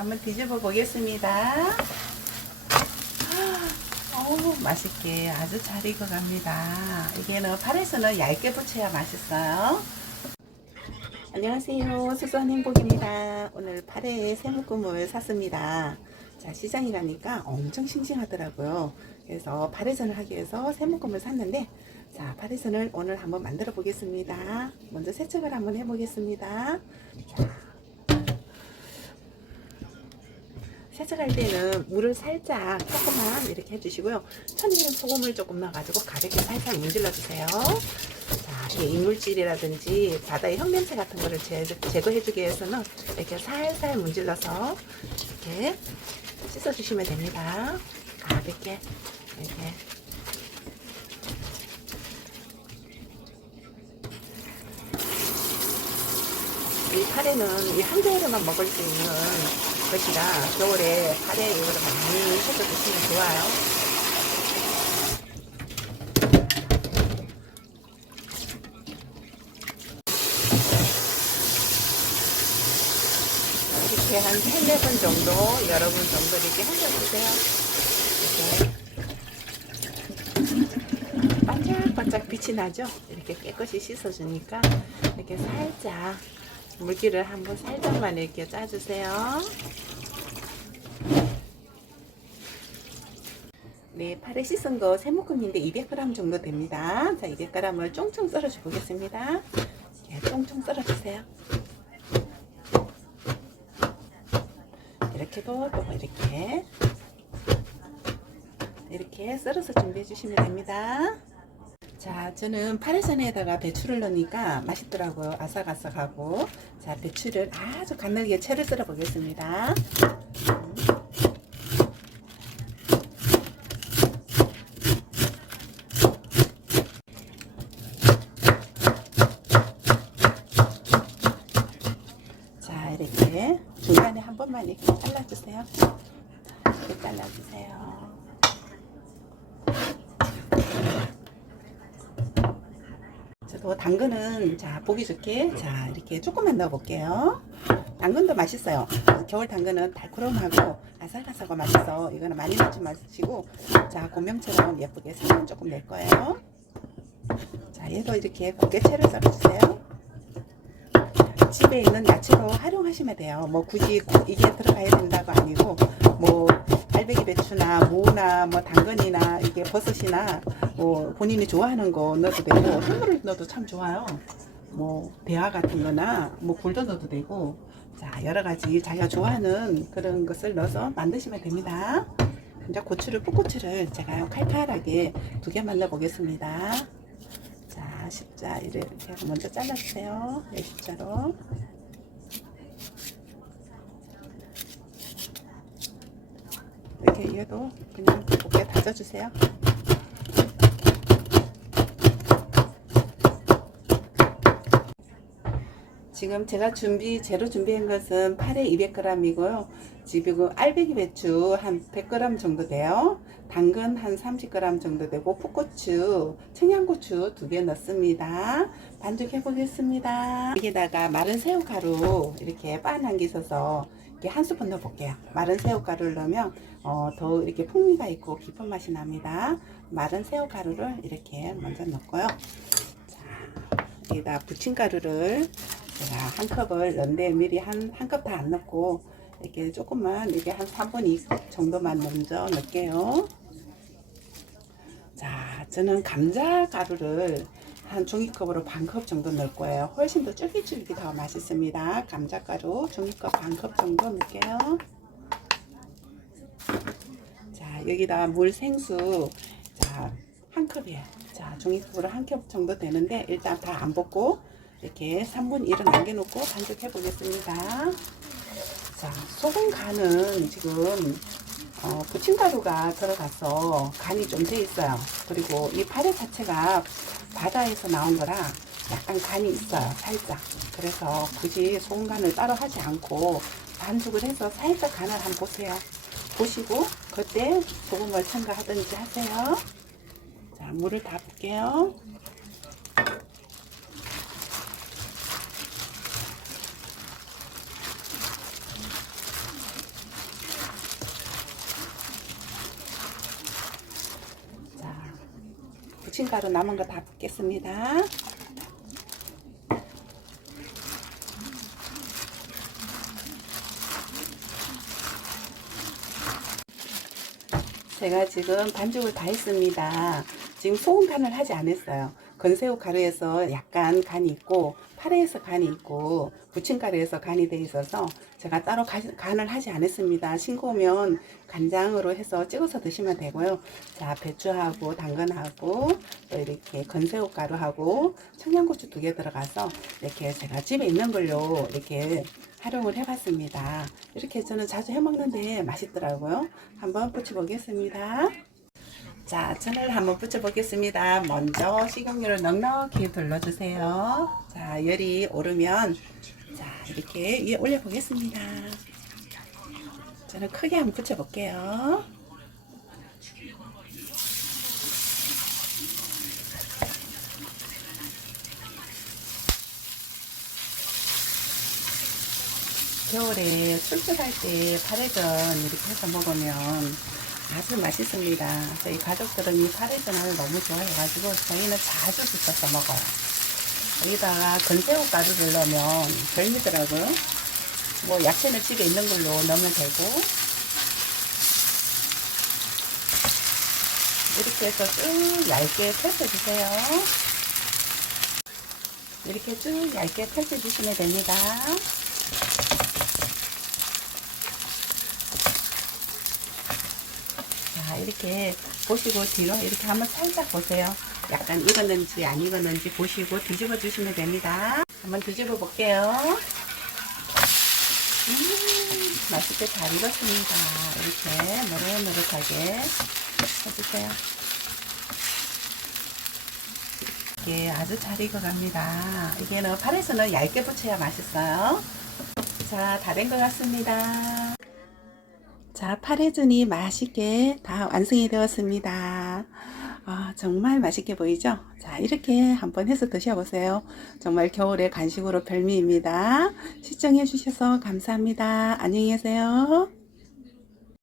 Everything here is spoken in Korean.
한번 뒤집어 보겠습니다. 어우, 맛있게 아주 잘 익어갑니다. 이게는 팔에서는 얇게 부쳐야 맛있어요. 안녕하세요. 수수한 행복입니다. 오늘 팔에 새묶음을 샀습니다. 자, 시장에 가니까 엄청 싱싱하더라고요. 그래서 팔회전을 하기 위해서 새묶음을 샀는데, 자, 팔회전을 오늘 한번 만들어 보겠습니다. 먼저 세척을 한번 해 보겠습니다. 세척할 때는 물을 살짝 조금만 이렇게 해주시고요. 천일염 소금을 조금 넣어가지고 가볍게 살살 문질러 주세요. 자, 이물질이라든지 바다의 흙냄새 같은 거를 제거해주기 위해서는 이렇게 살살 문질러서 이렇게 씻어주시면 됩니다. 가볍게 이렇게. 이 팔에는 이 한겨울에만 먹을 수 있는 것이라 겨울에 팔에 이거를 많이 해서 드시면 좋아요. 이렇게 한 3-4번 정도, 여러 번 정도 이렇게 흔들어주세요. 이렇게 반짝반짝 빛이 나죠? 이렇게 깨끗이 씻어주니까 이렇게 살짝 물기를 한번 살짝만 이렇게 짜주세요. 네, 팔에 씻은 거 새묶음인데 200g 정도 됩니다. 자, 200g을 쫑쫑 썰어줘 보겠습니다. 네, 쫑쫑 썰어주세요. 이렇게도 또 이렇게 썰어서 준비해 주시면 됩니다. 자, 저는 팔회전에다가 배추를 넣으니까 맛있더라고요. 아삭아삭하고. 자, 배추를 아주 가늘게 채를 썰어 보겠습니다. 자, 이렇게 중간에 한 번만 이렇게 잘라주세요. 이렇게 잘라주세요. 저도 당근은 자 보기 좋게 자 이렇게 조금만 넣어 볼게요. 당근도 맛있어요. 겨울 당근은 달콤하고 아삭아삭하고 맛있어. 이거는 많이 넣지 마시고 자 곰명처럼 예쁘게 살만 조금 낼 거예요. 자 얘도 이렇게 곱게 채를 썰어주세요. 집에 있는 야채로 활용하시면 돼요. 뭐 굳이 이게 들어가야 된다고 아니고 뭐 알배기 배추나 무나 뭐 당근이나 이게 버섯이나 뭐 본인이 좋아하는 거 넣어도 되고 해물을 넣어도 참 좋아요. 뭐 대하 같은 거나 뭐 굴도 넣어도 되고 자 여러 가지 자기가 좋아하는 그런 것을 넣어서 만드시면 됩니다. 이제 고추를 풋고추를 제가 칼칼하게 2개만 넣어 보겠습니다. 자 십자 이렇게 먼저 잘라주세요. 네, 십자로. 이렇게 얘도 그냥 곱게 다져주세요. 지금 제가 재료 준비한 것은 팔에 200g이고요. 지금 알배기 배추 한 100g 정도 돼요. 당근 한 30g 정도 되고 풋고추, 청양고추 2개 넣습니다. 반죽해 보겠습니다. 여기다가 마른 새우가루 이렇게 빤 한 개 있어서 이렇게 한 스푼 넣어 볼게요. 마른 새우가루를 넣으면 더 이렇게 풍미가 있고 깊은 맛이 납니다. 마른 새우가루를 이렇게 먼저 넣고요. 자, 여기다 부침가루를 제가 한 컵을 넣는데 미리 한 컵 다 안 넣고 이렇게 조금만 이렇게 한 3분 2컵 정도만 먼저 넣을게요. 자, 저는 감자 가루를 한 종이컵으로 반 컵 정도 넣을 거예요. 훨씬 더 쫄깃쫄깃하고 맛있습니다. 감자가루 종이컵 반 컵 정도 넣을게요. 자, 여기다 물 생수 자, 한 컵이에요. 자, 종이컵으로 한 컵 정도 되는데 일단 다 안 볶고 이렇게 3분 1을 남겨놓고 반죽해 보겠습니다. 자, 소금 간은 지금 부침가루가 들어가서 간이 좀 돼 있어요. 그리고 이 파래 자체가 바다에서 나온 거라 약간 간이 있어요. 살짝. 그래서 굳이 소금 간을 따로 하지 않고 반죽을 해서 살짝 간을 한번 보세요. 보시고 그때 소금을 첨가하든지 하세요. 자, 물을 다 붓게요. 부침가루 남은 거 다 붓겠습니다. 제가 지금 반죽을 다 했습니다. 지금 소금 간을 하지 않았어요. 건새우 가루에서 약간 간이 있고 파래에서 간이 있고 부침가루에서 간이 돼 있어서 제가 따로 간을 하지 않았습니다. 싱거우면 간장으로 해서 찍어서 드시면 되고요. 자, 배추하고 당근하고 또 이렇게 건새우 가루하고 청양고추 2개 들어가서 이렇게 제가 집에 있는 걸로 이렇게 활용을 해봤습니다. 이렇게 저는 자주 해먹는데 맛있더라고요. 한번 부쳐보겠습니다. 자, 천을 한번 부쳐보겠습니다. 먼저 식용유를 넉넉히 둘러주세요. 자, 열이 오르면 자, 이렇게 위에 올려보겠습니다. 저는 크게 한번 부쳐볼게요. 겨울에 출출할 때 파래전 이렇게 해서 먹으면 아주 맛있습니다. 저희 가족들은 이 파래전을 너무 좋아해가지고 저희는 자주 부쳐서 먹어요. 여기다가 건새우 가루를 넣으면 별미더라고요. 뭐 야채는 집에 있는 걸로 넣으면 되고 이렇게 해서 쭉 얇게 펼쳐주세요. 이렇게 쭉 얇게 펼쳐주시면 됩니다. 자, 이렇게 보시고 뒤로 이렇게 한번 살짝 보세요. 약간 익었는지 안 익었는지 보시고 뒤집어 주시면 됩니다. 한번 뒤집어 볼게요. 맛있게 잘 익었습니다. 이렇게 노릇노릇하게 해주세요. 이게 아주 잘 익어갑니다. 이게는 파래서는 얇게 부쳐야 맛있어요. 자, 다 된 것 같습니다. 자, 파래전이 맛있게 다 완성이 되었습니다. 정말 맛있게 보이죠? 자, 이렇게 한번 해서 드셔보세요. 정말 겨울의 간식으로 별미입니다. 시청해 주셔서 감사합니다. 안녕히 계세요.